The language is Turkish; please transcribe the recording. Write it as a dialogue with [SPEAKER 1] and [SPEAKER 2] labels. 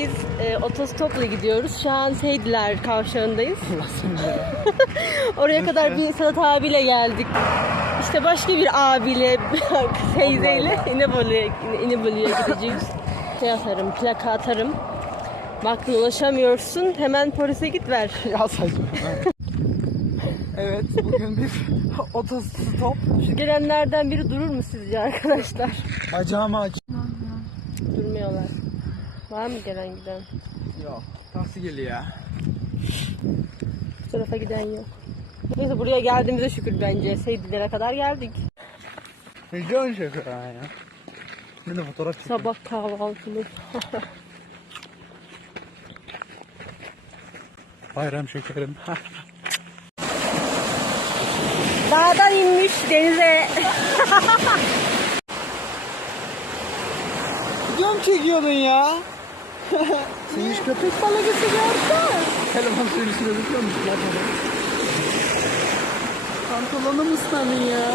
[SPEAKER 1] biz e, otostopla gidiyoruz. Şu an Seydiler kavşağındayız. Oraya kadar bir Sedat abiyle geldik. İşte başka bir abiyle, teyzeyle İnebolu'ya İnebolu'ya gideceğiz. Şey atarım, plaka atarım. Baktın ulaşamıyorsun, hemen polise git ver.
[SPEAKER 2] ya saçma. evet bugün bir otostop.
[SPEAKER 1] Şu gelenlerden biri durur mu sizce arkadaşlar?
[SPEAKER 2] Bacağımı aç.
[SPEAKER 1] Durmuyorlar. Var mı gelen giden?
[SPEAKER 2] Yok. Taksi geliyor ya.
[SPEAKER 1] Bu tarafa giden yok. Neyse buraya geldiğimize şükür bence. Seydilere kadar geldik.
[SPEAKER 2] Ne diyorsun şaka ya? Ben de fotoğraf çekeyim.
[SPEAKER 1] Sabah kahvaltılık.
[SPEAKER 2] Bayram şekerim.
[SPEAKER 1] Dağdan inmiş denize.
[SPEAKER 2] Video mu çekiyordun ya? Sen hiç köpek balıkısı gördün. Telefon sürüsü gözüküyor mu? Pantolonum ıslanıyor.